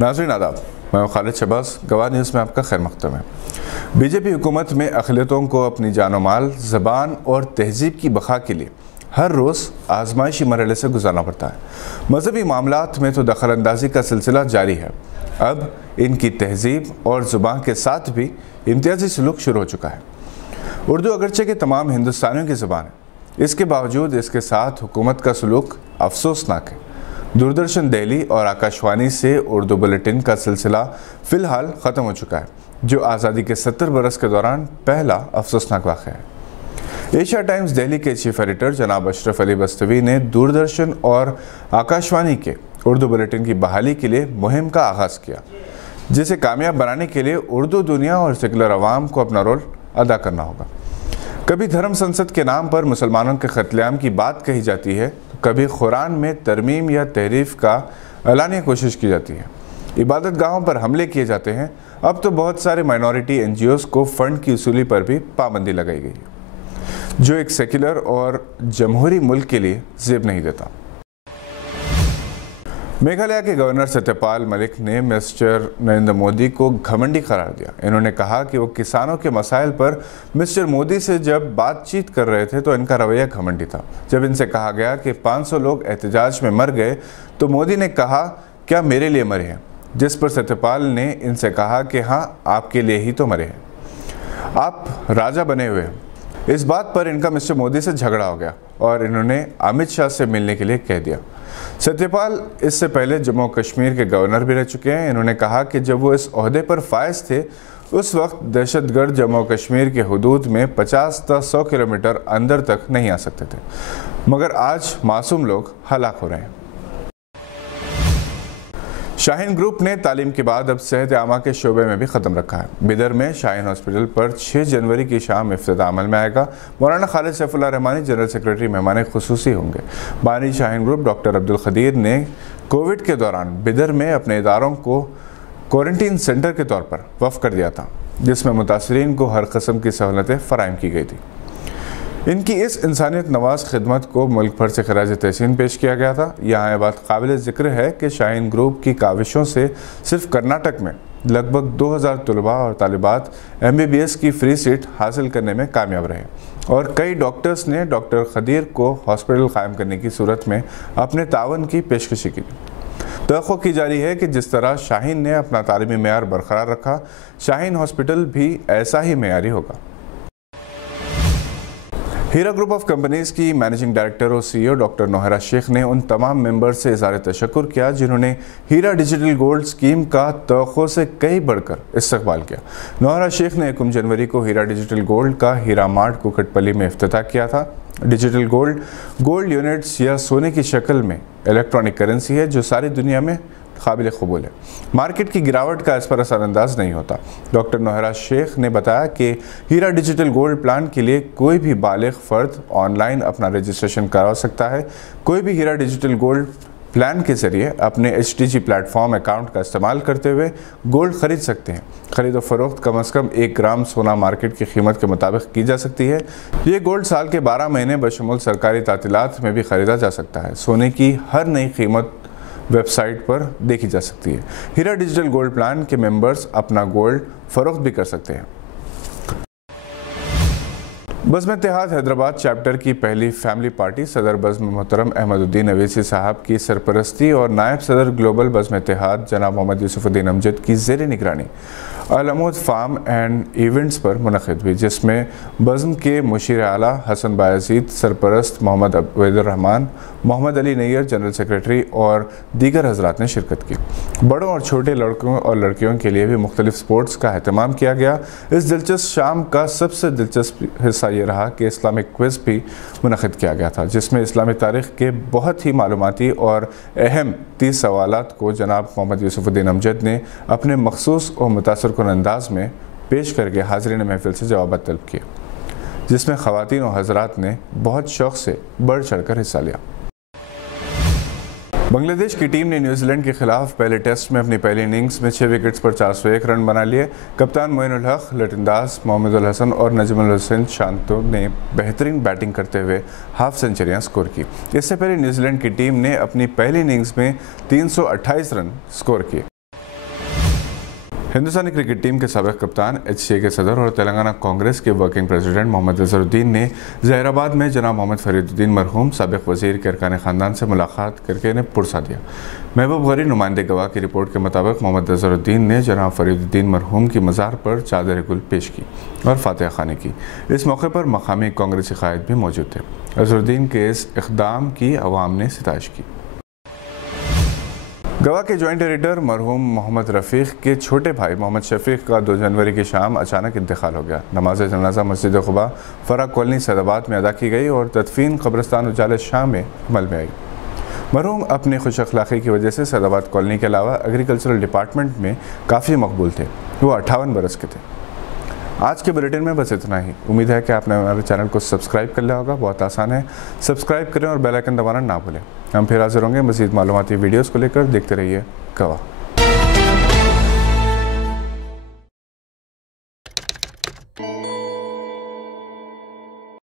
नाज़रीन आदाब, मैं खालिद शहबाज। गवाह न्यूज़ में आपका खैर मक़दम है। बीजेपी हुकूमत में अक़लियतों को अपनी जान माल, ज़बान और तहज़ीब की बक़ा के लिए हर रोज़ आजमाइशी मरहले से गुजरना पड़ता है। मजहबी मामलात में तो दखल अंदाजी का सिलसिला जारी है। अब इनकी तहज़ीब और ज़ुबान के साथ भी इम्तियाज़ी सलूक शुरू हो चुका है। उर्दू अगरचे के तमाम हिंदुस्तानियों की ज़ुबान है, इसके बावजूद इसके साथ हुकूमत का सलूक अफसोसनाक है। दूरदर्शन दिल्ली और आकाशवाणी से उर्दू बुलेटिन का सिलसिला फ़िलहाल ख़त्म हो चुका है, जो आज़ादी के 70 बरस के दौरान पहला अफसोसनाक वाक़या है। एशिया टाइम्स दिल्ली के चीफ एडिटर जनाब अशरफ अली बस्तवी ने दूरदर्शन और आकाशवाणी के उर्दू बुलेटिन की बहाली के लिए मुहिम का आगाज़ किया, जिसे कामयाब बनाने के लिए उर्दू दुनिया और सेकुलर अवाम को अपना रोल अदा करना होगा। कभी धर्म संसद के नाम पर मुसलमानों के कत्लेआम की बात कही जाती है, तो कभी कुरान में तरमीम या तहरीफ का एलानिया कोशिश की जाती है। इबादत गाहों पर हमले किए जाते हैं। अब तो बहुत सारे माइनॉरिटी NGOs को फ़ंड की वसूली पर भी पाबंदी लगाई गई है, जो एक सेकुलर और जमहूरी मुल्क के लिए ज़ेब नहीं देता। मेघालय के गवर्नर सत्यपाल मलिक ने मिस्टर नरेंद्र मोदी को घमंडी करार दिया। इन्होंने कहा कि वो किसानों के मसाइल पर मिस्टर मोदी से जब बातचीत कर रहे थे तो इनका रवैया घमंडी था। जब इनसे कहा गया कि 500 लोग एहतजाज में मर गए तो मोदी ने कहा, क्या मेरे लिए मरे हैं? जिस पर सत्यपाल ने इनसे कहा कि हाँ, आपके लिए ही तो मरे हैं, आप राजा बने हुए हैं। इस बात पर इनका मिस्टर मोदी से झगड़ा हो गया और इन्होंने अमित शाह से मिलने के लिए कह दिया। सत्यपाल इससे पहले जम्मू कश्मीर के गवर्नर भी रह चुके हैं। इन्होंने कहा कि जब वो इस ओहदे पर फायज थे, उस वक्त दहशतगर्द जम्मू कश्मीर के हुदूद में 50 से 100 किलोमीटर अंदर तक नहीं आ सकते थे, मगर आज मासूम लोग हलाक हो रहे हैं। शाहीन ग्रुप ने तालीम के बाद अब सेहत आमा के शोबे में भी ख़दम रखा है। बिदर में शाहीन हॉस्पिटल पर 6 जनवरी की शाम इफ्तिताह अमल में आएगा। मौलाना खालिद सैफुल्लाह रहमानी जनरल सेक्रेटरी मेहमान खुसूसी होंगे। बानी शाहीन ग्रुप डॉक्टर अब्दुल खदीर ने कोविड के दौरान बिदर में अपने इदारों को क्वारंटीन सेंटर के तौर पर वफ़ कर दिया था, जिसमें मुतासरीन को हर किस्म की सहूलतें फ़राहम की गई थी। इनकी इस इंसानियत नवाज खिदमत को मुल्क भर से खराज तहसीन पेश किया गया था। यहाँ यह बात काबिल ज़िक्र है कि शाहीन ग्रुप की काविशों से सिर्फ कर्नाटक में लगभग 2000 तलबा और तालिबात MBBS की फ्री सीट हासिल करने में कामयाब रहे और कई डॉक्टर्स ने डॉक्टर खदीर को हॉस्पिटल कायम करने की सूरत में अपने तावन की पेशकशी की। तवक्को की जा रही है कि जिस तरह शाहीन ने अपना तालीमी मेयार बरकरार रखा, शाहीन हॉस्पिटल भी ऐसा ही मेयारी होगा। हीरा ग्रुप ऑफ कंपनीज़ की मैनेजिंग डायरेक्टर और CEO डॉक्टर नोहरा शेख ने उन तमाम मेंबर्स से इज़हार तशक्कुर किया जिन्होंने हीरा डिजिटल गोल्ड स्कीम का तवक्को से कई बढ़कर इस्तकबाल किया। नोहरा शेख ने 1 जनवरी को हीरा डिजिटल गोल्ड का हीरा मार्ट कुकटपल्ली में इफ्तिताह किया था। डिजिटल गोल्ड यूनिट्स या सोने की शक्ल में इलेक्ट्रॉनिक करेंसी है जो सारी दुनिया में काबिल कबूल है। मार्केट की गिरावट का इस पर असरअंदाज नहीं होता। डॉक्टर नोहरा शेख ने बताया कि हीरा डिजिटल गोल्ड प्लान के लिए कोई भी बालिग फ़र्द ऑनलाइन अपना रजिस्ट्रेशन करवा सकता है। कोई भी हीरा डिजिटल गोल्ड प्लान के ज़रिए अपने HTG प्लेटफॉर्म अकाउंट का इस्तेमाल करते हुए गोल्ड ख़रीद सकते हैं। ख़रीद व फ़रोख्त कम अज़ कम 1 ग्राम सोना मार्केट की कीमत के मुताबिक की जा सकती है। ये गोल्ड साल के 12 महीने बशमूल सरकारी तातीलात में भी ख़रीदा जा सकता है। सोने की हर नई कीमत वेबसाइट पर देखी जा सकती है। हीरा डिजिटल गोल्ड प्लान के मेंबर्स अपना गोल्ड फ़रोख्त भी कर सकते हैं। बज़्म इत्तेहाद हैदराबाद चैप्टर की पहली फैमिली पार्टी सदर बज़्म मोहतरम अहमदुद्दीन अवैसी साहब की सरपरस्ती और नायब सदर ग्लोबल बज़्म इत्तेहाद जनाब मोहम्मद यूसुफ़ुद्दीन अमजद की ज़ेर निगरानी अल-अमूद फार्म एंड इवेंट्स पर मुनक़िद हुई, जिसमें बज़्म के मुशीर आला हसन बायज़ीद, सरपरस्त मोहम्मद अबैदुर रहमान, मोहम्मद अली नैयर जनरल सेक्रेटरी और दीगर हज़रात ने शिरकत की। बड़ों और छोटे लड़कों और लड़कियों के लिए भी मुख्तलिफ स्पोर्ट्स का अहतमाम किया गया। इस दिलचस्प शाम का सबसे दिलचस्प हिस्सा ये रहा कि इस्लामिक क्विज़ भी मुनक़िद किया गया था, जिसमें इस्लामी तारीख़ के बहुत ही मालूमाती और अहम 30 सवालात को जनाब मोहम्मद यूसुफ़ुद्दीन अमजद ने अपने मखसूस और मुतासर अंदाज में पेश करके हाज़रीन महफिल से जवाब तलब किए, जिसमें ख़वातीन और हज़रात ने बहुत शौक़ से बढ़ चढ़कर हिस्सा लिया। बांग्लादेश की टीम ने न्यूजीलैंड के खिलाफ पहले टेस्ट में अपनी पहली इनिंग्स में 6 विकेट्स पर 401 रन बना लिए। कप्तान मोइनुल हक, लटिनदास, मोहम्मद हसन और नजमुल हुसैन शांतो ने बेहतरीन बैटिंग करते हुए हाफ सेंचुरियां स्कोर की। इससे पहले न्यूजीलैंड की टीम ने अपनी पहली इनिंग्स में 328 रन स्कोर किए। हिंदुस्तानी क्रिकेट टीम के साबिक कप्तान HCA के सदर और तेलंगाना कांग्रेस के वर्किंग प्रेसिडेंट मोहम्मद अजहरुद्दीन ने जहीराबाद में जनाब मोहम्मद फरीदुद्दीन मरहूम साबिक वजीर के अरकान ख़ानदान से मुलाकात करके इन्हें पुरसा दिया। महबूब गौरी नुमाइंदे गवाह की रिपोर्ट के मुताबिक मोहम्मद अजहरुद्दीन ने जनाब फरीदुद्दीन मरहूम की मज़ार पर चादर गुल पेश की और फातिहा खानी की। इस मौके पर मकामी कांग्रेसी क़ायद भी मौजूद थे। अजहरुद्दीन के इस इक़दाम की अवाम ने सिताइश की। गवाह के जॉइंट एडिटर मरहूम मोहम्मद रफ़ीक के छोटे भाई मोहम्मद शफीक का 2 जनवरी की शाम अचानक इंतकाल हो गया। नमाज जनाजा मस्जिद क़ुबा फ़रा कॉलोनी सैदाबाद में अदा की गई और तदफीन कब्रिस्तान उजाले शाह में अमल में आई। मरहूम अपनी खुश अखलाक़ी की वजह से सैदाबाद कॉलोनी के अलावा एग्रीकल्चरल डिपार्टमेंट में काफ़ी मकबूल थे। वो 58 बरस के थे। आज के बुलेटिन में बस इतना ही। उम्मीद है कि आपने हमारे चैनल को सब्सक्राइब कर लिया होगा। बहुत आसान है, सब्सक्राइब करें और बेल आइकन दबाना ना भूलें। हम फिर हाजिर होंगे मज़ीद मालूमाती वीडियोज़ को लेकर। देखते रहिए गवाह।